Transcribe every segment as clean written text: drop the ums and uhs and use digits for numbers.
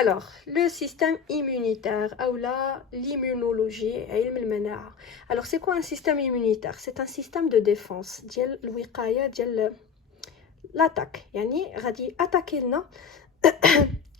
Alors, le système immunitaire, ou l'immunologie, علم المناعة. Alors, c'est quoi un système immunitaire? C'est un système de défense, ديال الوقاية ديال l'attaque. يعني غادي attaquer لنا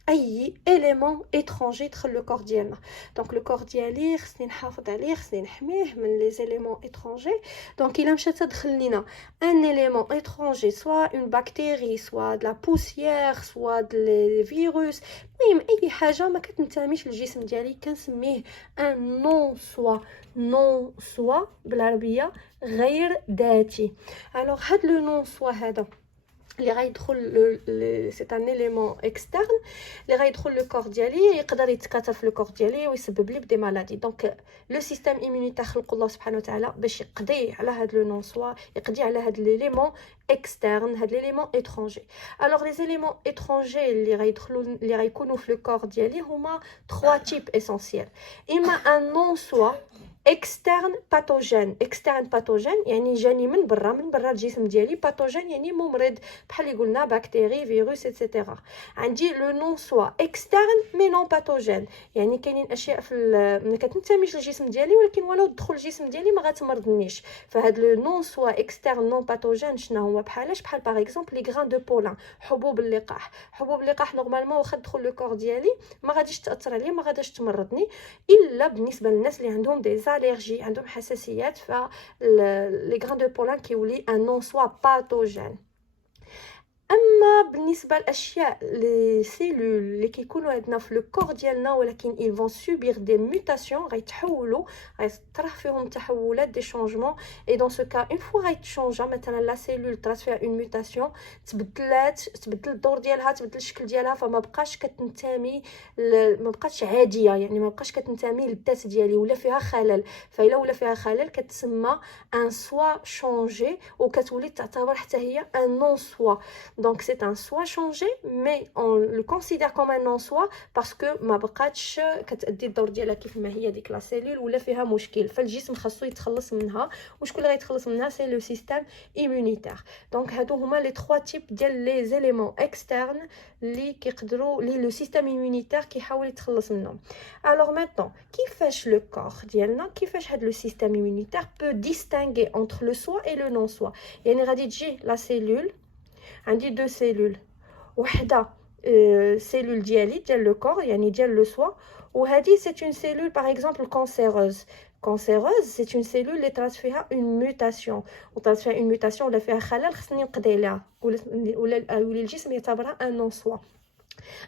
اي élément étranger دخل le corps ديالنا. Donc le corps ديالي خصني نحافظ عليه، خصني نحميه من les éléments étrangers. Donc il مشات تدخل لينا un élément étranger, soit une bactérie, soit de la poussière, soit des virus، المهم اي حاجه ما كتنتميش للجسم ديالي كنسميه un non soi. non soi بالعربيه غير ذاتي. alors هاد لو non soi هذا اللي غيدخل c'est un élément externe اللي غيدخل le corps ديالي يقدر يتكاثر في le corps ديالي ويسبب لي بدي مالادي. دونك لو سيستيم immunitaire خلق الله سبحانه وتعالى باش يقضي على هاد لو نون سوا، يقضي على هاد ليليمون externe، هاد ليليمون étranger. alors les éléments étrangers اللي غيدخلوا اللي غيكونوا في le corps ديالي هما trois types essentiels. اما un non soi externe pathogène. externe pathogène يعني جاني من برا الجسم ديالي. pathogène يعني ممرض بحال اللي قلنا بكتيري فيروس etc. عندي لو نون سوا externe مي نون pathogène يعني كاينين اشياء في ما كتنتميش للجسم ديالي ولكن ولو دخل الجسم ديالي ما غتمرضنيش. فهاد لو نون سوا externe نون pathogène شنو هو؟ بحال باغ اكزومبل لي غران دو بولان، حبوب اللقاح. حبوب اللقاح نورمالمون واخا تدخل لو كور ديالي ما غاديش تاثر عليا، ما غاديش تمرضني، الا بالنسبه للناس اللي عندهم دي الرجي، عندهم حساسيات، ف لي غران دو بولان كيولي ان نون سوا باثوجين. اما بالنسبه للاشياء لي سيلول اللي كيكونوا عندنا في لو كور ديالنا ولكن ils vont subir des mutations، غيتحولوا، غيطرح فيهم تحولات دي شونجمون. اي دون سو كا اون فوا غيتشونجا مثلا لا سيلول طرات فيها اون ميوتاسيون، تبدل الدور ديالها، تبدل الشكل ديالها، فما بقاش كتنتمي ما بقاتش عاديه، يعني ما بقاش كتنتمي للذات ديالي ولا فيها خلل. فإلا ولا فيها خلل كتسمى ان سوا شونجي وكتولي تعتبر حتى هي ان نون سوا. Donc c'est un soi changé mais on le considère comme un non-soi parce que ما بقاتش كتأدي الدور ديالها كيف ما هي ديك لا سيلول ولا فيها مشكل، فالجسم خاصو يتخلص منها. وشكون اللي غيتخلص منها؟ سي لو سيستيم immunitaire. دونك هادو هما لي 3 تيب ديال لي زيليمون اكسترن اللي كيقدروا لي لو سيستيم immunitaire كيحاول يتخلص منهم. alors maintenant كيفاش لو كور ديالنا، كيفاش هاد لو سيستيم immunitaire peut distinguer entre le soi et le non-soi. يعني غادي تجي لا سيلول، عندي دو سيلول، وحده سيلول ديال لو كور يعني ديال لو سوا، وهذه سي اون سيلول باغ اكزومبل كانسيروز. كانسيروز سي اون سيلول اللي طرات فيها اون ميوتاسيون، وطرات فيها اون ميوتاسيون ولا فيها خلل خصني نقضي عليها ولا الجسم يعتبرها ان نون سوا.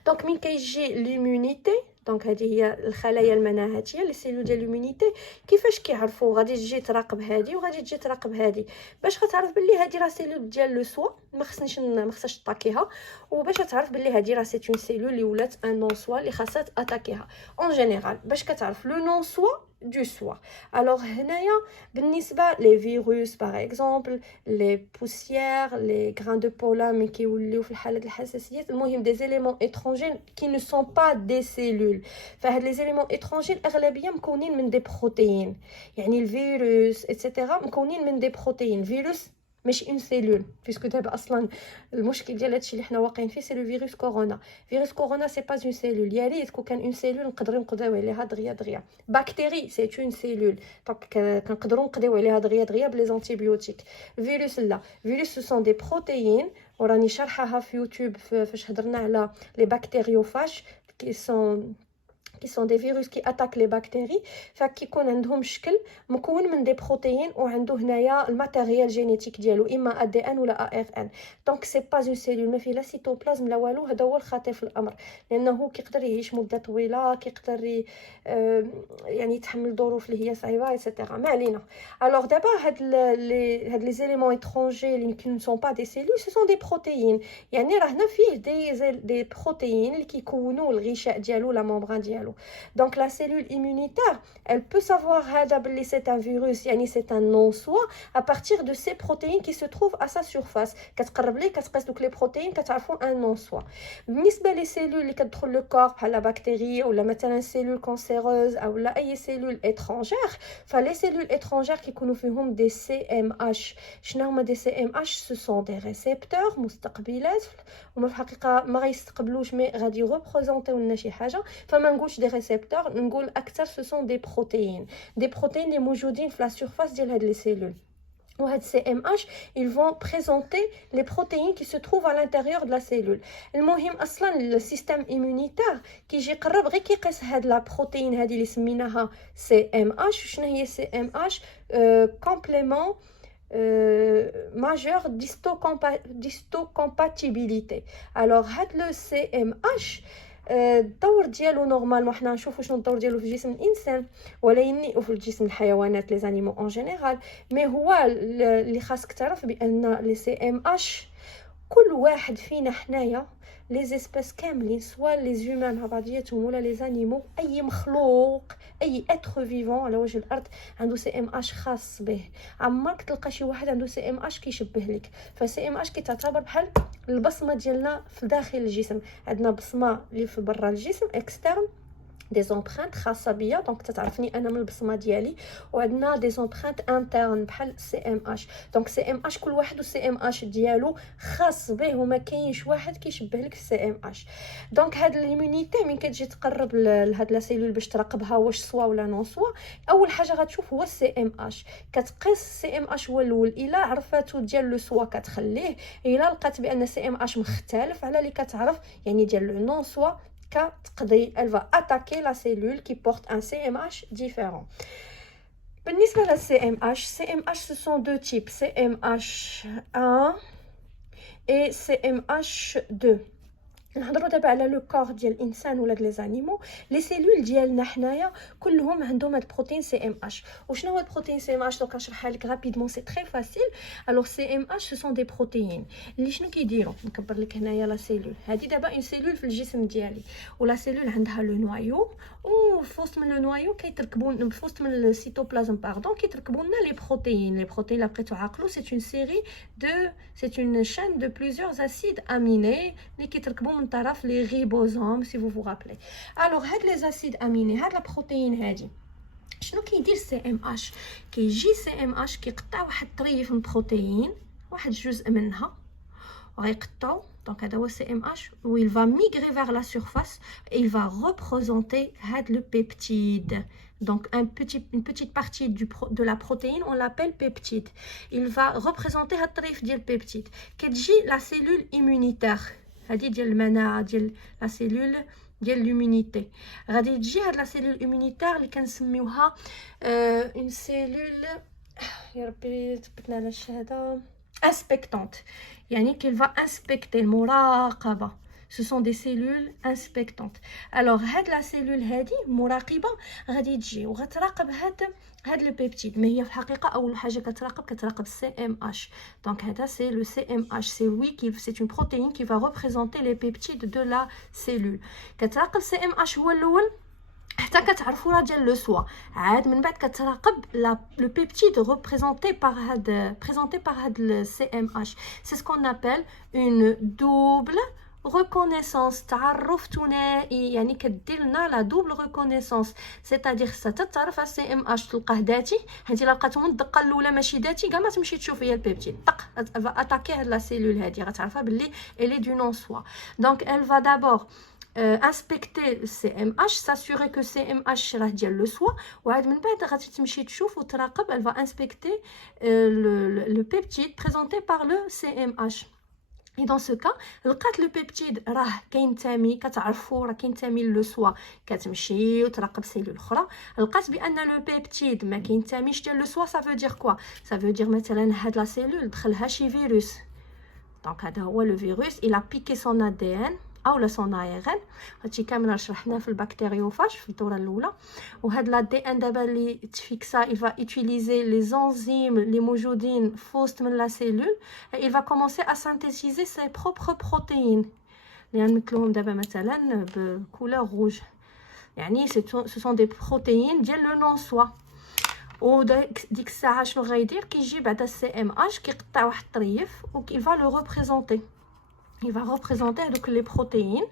دونك من كيجي ليمونيتي، دونك هذه هي الخلايا المناعيه لي سيلول ديال ليمونيتي. كيفاش كيعرفوا؟ غادي تجي تراقب هذه وغادي تجي تراقب هذه باش غتعرف باللي هذه راه سيلول ديال لو سوا ما خصهاش تطاكيها، وباش تعرف باللي هذه راه سي اون سيلول اللي ولات ان نون سوا اللي خاصها تاتاكيها. اون جينيرال باش كتعرف لو نون سوا du soi. alors هنايا بالنسبه لي فيروس باغ اكزومبل لي بوسيير لي غران دو بولان مي كيوليو في الحاله ديال الحساسيات، المهم دي زيليمون étrangers qui ne sont pas des cellules. فهاد لي زيليمون étrangers الاغلبيه مكونين من دي بروتيين، يعني الفيروس ايتترا مكونين من دي بروتيين. فيروس ماشي اون سيلول، بيسكو دابا اصلا المشكل ديال هادشي اللي حنا واقعين فيه سي لو فيروس كورونا. فيروس كورونا سي با اون سيلول، يا ريت كون كان اون سيلول نقدروا نقضيو عليها دغيا. بكتيري سي اون سيلول، دونك كنقدروا نقضيو عليها دغيا بلي زونتيبيوتيك. فيروس لا، فيروس سو سون دي بروتيين، وراني شرحها في يوتيوب فاش هضرنا على لي بكتيريوفاج qui sont des virus qui attaquent les bactéries. فكيكون عندهم شكل مكون من دي بروتيين وعنده هنايا الماتيريال جينيتيك ديالو اما ا دي ان ولا ار ان. دونك سي با اون سيلول، ما فيه لا سيتوبلازم لا والو. هذا هو الخطير في الامر، لانه كيقدر يعيش مده طويله، كيقدر يعني يتحمل ظروف اللي هي صعيبه ايتترا. ما علينا. الوغ دابا هاد لي زيليمون ايترونجي اللي كي نسون با دي سيلول سو سون دي بروتيين، يعني راه هنا فيه دي بروتيين اللي كيكونوا الغشاء ديالو لا ممبران ديالو. Donc la cellule immunitaire, elle peut savoir que c'est un virus, yani c'est un non-soi, à partir de ces protéines qui se trouvent à sa surface. كتقرب ليه كتقيس دوك les protéines كتعرفوا un non-soi. بالنسبة les cellules اللي كتدخل le corps بحال la bactérie ou مثلا cellule cancéreuse ou لا أي cellule étrangère, les cellules étrangères qui يكونوا فيهم des CMH. شنو هما des CMH? Ce sont des récepteurs مستقبلات وما في الحقيقة ما غيستقبلوش مي غادي يريبريزونطيو لنا شي حاجة. فما نقولش des récepteurs, نقول أكثر ce sont des protéines. Des protéines اللي موجودين في la surface ديال هاد les cellules. Ou CMH, ils vont présenter les protéines qui se trouvent à l'intérieur de la cellule. المهم اصلا le système immunitaire كيجي يقرب غير كيقيس هاد لا بروتين هادي اللي سميناها CMH. شنو هي CMH? complément majeur d'histocompatibilité. Alors هاد le CMH الدور ديالو نورمالمون حنا نشوفوا شنو الدور ديالو في جسم الانسان ولا وفي جسم الحيوانات لي زانيمو اون جينيرال. مي هو اللي خاصك تعرف بان لي سي ام اش كل واحد فينا حنايا لي زيسبيس كاملين سواء لي زومان مع بعضياتهم ولا لي زانيمو، اي مخلوق اي اتر فيفون على وجه الارض عنده سي ام اش خاص به. عمرك تلقى شي واحد عنده سي ام اش كيشبه لك. فسي ام اش كتعتبر بحال البصمه ديالنا في داخل الجسم. عندنا بصمه اللي في برا الجسم اكسترن دي زومبرانت خاصه بيا دونك تتعرفني انا من البصمه ديالي، وعندنا دي زومبرانت انترن بحال سي ام اش. دونك سي ام اش كل واحد والسي ام اش ديالو خاص به وما كاينش واحد كيشبه لك السي ام اش. دونك هاد ليمونيتي من كتجي تقرب لهاد لا سيلول باش تراقبها واش سوا ولا نون سوا، اول حاجه غتشوف هو السي ام اش. كتقيس السي ام اش هو الاول، الا عرفاتو ديال لو سوا كتخليه، الا لقات بان السي ام اش مختلف على اللي كتعرف يعني ديال لو نون سوا elle va attaquer la cellule qui porte un CMH différent. بالنسبة لل CMH, ce sont deux types, CMH1 et CMH2. نهضروا دابا على لو كور ديال الانسان ولا ديال لي زانيمو. لي سيلول ديالنا حنايا كلهم عندهم هاد بروتين سي ام اش. وشنو هو البروتين سي ام اش؟ دونك نشرحها لك رابيدمون، سي تري فاسيل. الوغ سي ام اش سو سون دي بروتيين اللي شنو كيديروا. نكبر لك هنايا لا سيلول هادي دابا اون سيلول في الجسم ديالي، ولا سيلول عندها لو نوايو، وفي وسط من لو نوايو كيتركبوا في وسط من السيتوبلازم باردون كيتركبوا لنا لي بروتيين. لي بروتيين لا بقيتو عاقلو سي اون سيري دو سي اون شين دو بليزيور اسيد اميني اللي كيتركبوا من طرف لي ريبوزوم سي vous rappelez. alors هاد لي اسيد اميني هاد لا بروتين هادي شنو كيدير سي ام اش؟ كيجي سي ام اش كيقطع واحد الطريف من بروتين، واحد جزء منها وغيقطعو. دونك هذا هو سي ام اش و il va migrer vers la surface et il va représenter هاد le peptide. Donc une petite partie de la protéine, on l'appelle peptide. Il va représenter هاد الطريف ديال peptide. كتجي la cellule immunitaire هادي ديال المناعه ديال لا سيلول ديال لومينيتي. غادي تجي هاد لا سيلول امونيتير اللي كنسميوها اون سيلول يا ربي ثبتنا على الشهاده انسبكتونت، يعني كيل فا انسبكتي المراقبه. ce sont des cellules inspectantes. alors هاد لا سيلول هادي مراقبه غادي تجي وغتراقب هاد لو بيبتيد. ما هي في الحقيقه اول حاجه كتراقب سي ام اش. دونك هذا سي لو سي ام اش، سي وي كي سي اون بروتين كي فا ريبريزونتي لي بيبتيد دو لا سيلول. كتراقب سي ام اش هو الاول حتى كتعرفوا راه ديال لو سوا. عاد من بعد كتراقب لو بيبتيد ريبريزونتي بار هاد سي ام اش. سي سكون ابل اون دوبل reconnaissance. تعرف ثنائي، يعني كدير لنا لا دوبل ريكونيسونس، سيتادير ستتعرف على سي ام اش تلقاه ذاتي. هانتي لقاتو من الدقه الاولى ماشي ذاتي كاع ما تمشي تشوف هي البيبتيد طق اتاكي هاد لا سيلول هادي غتعرفها باللي الي دو نون سوا. دونك elle va d'abord inspecter CMH, s'assurer que CMH راه ديال لو سوا، وعاد من بعد غادي تمشي تشوف وتراقب. elle va inspecter le peptide présenté par le CMH. et dans ce cas لقات لو بيبتيد راه كينتمي، كتعرفوا راه كينتمي لو سوا، كتمشي وتراقب سيلول اخرى لقات بان لو بيبتيد ما كينتميش ديال لو سوا. ça veut dire quoi؟ ça veut dire مثلا هاد لا سيلول دخلها شي فيروس. دونك هذا هو لو فيروس il a piqué son ADN او سون ARN. هادشي كامل شرحناه في البكتيريوفاج في الدوره الاولى. وهاد لا دي ان دابا اللي تفيكسا il va utiliser les enzymes اللي موجودين في وسط من لا سيلول. il va commencer à synthétiser ses propres protéines اللي غنمثلوهم دابا مثلا بكولور روج. يعني ce sont des protéines ديال لو نون سوا. وديك الساعه شنو غيدير؟ كيجي بعد السي ام اش كيقطع واحد الطريف و il va le représenter. il va représenter هذوك لي بروتيين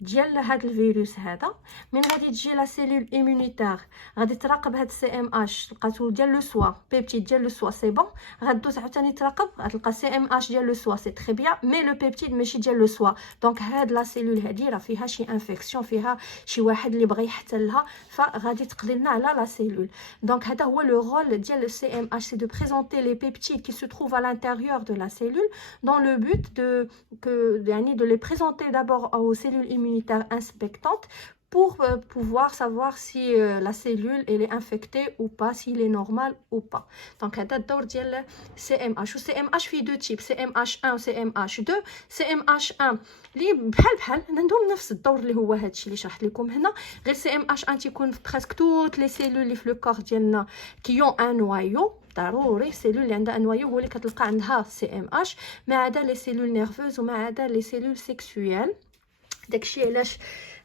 ديال هاد الفيروس هذا. من غادي تجي لا سيلول ايمونيتير غادي تراقب هاد السي ام اش، لقاتو ديال لو سوا بيبتيد ديال لو سوا سي بون، غدوز عاوتاني تراقب غتلقى سي ام اش ديال لو سوا سي تري بيان، مي لو بيبتيد ماشي ديال لو سوا. دونك هاد لا سيلول هادي راه فيها شي انفيكسيون، فيها شي واحد اللي بغى يحتلها، فغادي تقضي لنا على لا سيلول. دونك هذا هو لو رول ديال لو سي ام اش، سي دو بريزونتي لي بيبتيد qui se trouvent à l'intérieur de la cellule dans le but de les présenter d'abord aux cellules immunitaires inspectantes pour pouvoir savoir si la cellule elle est infectée ou pas, s'il est normal ou pas. Donc هذا الدور ديال CMH. و CMH فيه دو تيب، CMH1 و CMH2. CMH1 اللي بحال عندهم نفس الدور اللي هو هادشي اللي شرحت لكم هنا، غير CMH1 تيكون في بريسك توت لي سيلول اللي في لو كور ديالنا كيون ان نوايو. ضروري السيلول اللي عندها انوايو هو اللي كتلقى عندها CMH، ما عدا لي سيلول نيرفوز وما عدا لي سيلول سيكسويال. داكشي علاش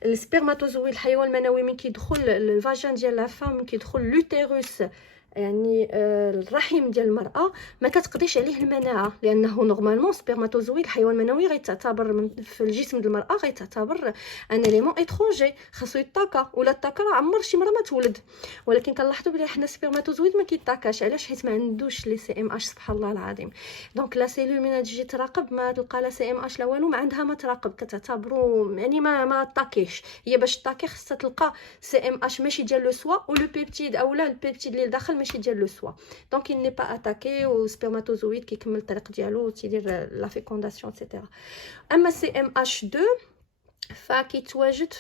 السبرماتوزويد الحيوان المنوي من كيدخل الفاجين ديال لا فام، من كيدخل لوتيروس يعني الرحم ديال المراه، ما كتقضيش عليه المناعه، لانه نورمالمون سبرماتوزويد الحيوان المنوي غيتعتبر في الجسم ديال المراه غيتعتبر ان ليمون اترونجي، خاصو يتاكا، ولا التاكا راه عمر شي مره ما تولد. ولكن كنلاحظوا بلي حنا سبرماتوزويد ما كيتاكاش، علاش؟ حيت ما عندوش لي سي ام اش، سبحان الله العظيم. دونك لا سيلول من تجي تراقب ما تلقى لا سي ام اش لا والو، ما عندها ما تراقب، كتعتبروا يعني ما تاكيش. هي باش تاكي خصها تلقى سي ام اش ماشي ديال لو سوا، و لو بيبتيد اولا البيبتيد اللي داخل ماشي ديال لو سوا. دونك il n'est pas attaqué، و سبرماتوزويد كيكمل الطريق ديالو تيدير لا فيكونداسيون ايتترا. اما سي ام اش 2 فكيتواجد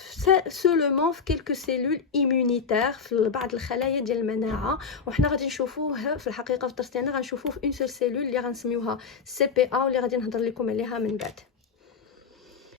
سولومون في كلكو سيلول ايمونيتير في بعض الخلايا ديال المناعه، وحنا غادي نشوفوه في الحقيقه في الدرس ديالنا غنشوفوه في اون سول سيلول اللي غنسميوها سي بي ا، واللي غادي نهضر لكم عليها من بعد.